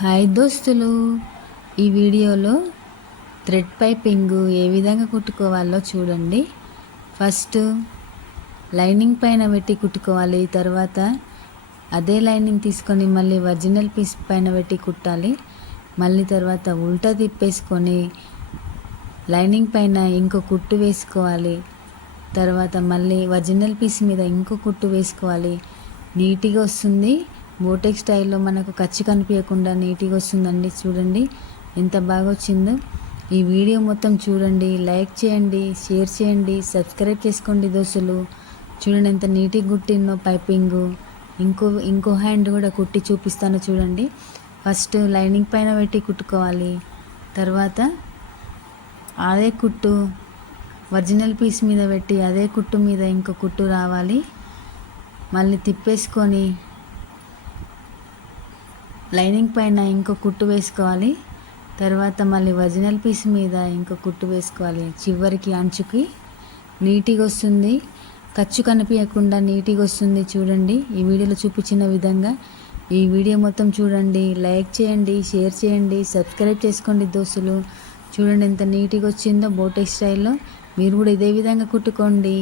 Hi దోస్తులు, ఈ వీడియోలో థ్రెడ్ పైపింగ్ ఏ విధంగా కుట్టుకోవాలో చూడండి. ఫస్ట్ లైనింగ్ పైన పెట్టి కుట్టుకోవాలి. తర్వాత అదే లైనింగ్ తీసుకొని మళ్ళీ ఒరిజినల్ పీస్ పైన పెట్టి కుట్టాలి. మళ్ళీ తర్వాత ఉల్టా తిప్పేసుకొని లైనింగ్ పైన ఇంకో కుట్టు వేసుకోవాలి. తర్వాత మళ్ళీ ఒరిజినల్ పీస్ మీద ఇంకో కుట్టు వేసుకోవాలి. నీట్గా వస్తుంది. బోటెక్ స్టైల్లో మనకు ఖర్చు కనిపించకుండా నీట్గా వస్తుందండి. చూడండి ఎంత బాగా వచ్చిందో. ఈ వీడియో మొత్తం చూడండి, లైక్ చేయండి, షేర్ చేయండి, సబ్స్క్రైబ్ చేసుకోండి దోస్తులు. చూడండి ఎంత నీట్గా కుట్టిందో పైపింగు. ఇంకో హ్యాండ్ కూడా కుట్టి చూపిస్తాను చూడండి. ఫస్ట్ లైనింగ్ పైన పెట్టి కుట్టుకోవాలి. తర్వాత అదే కుట్టు ఒరిజినల్ పీస్ మీద పెట్టి అదే కుట్టు మీద ఇంకో కుట్టు రావాలి. మళ్ళీ తిప్పేసుకొని లైనింగ్ పైన ఇంకో కుట్టు వేసుకోవాలి. తర్వాత మళ్ళీ ఒరిజినల్ పీస్ మీద ఇంకో కుట్టు వేసుకోవాలి. చివరికి అంచుకి నీట్గా వస్తుంది, ఖర్చు కనిపించకుండా నీట్గా వస్తుంది. చూడండి ఈ వీడియోలో చూపించిన విధంగా. ఈ వీడియో మొత్తం చూడండి, లైక్ చేయండి, షేర్ చేయండి, సబ్స్క్రైబ్ చేసుకోండి దోస్తులు. చూడండి ఎంత నీట్గా వచ్చిందో బోటెక్ స్టైల్లో. మీరు కూడా ఇదే విధంగా కుట్టుకోండి.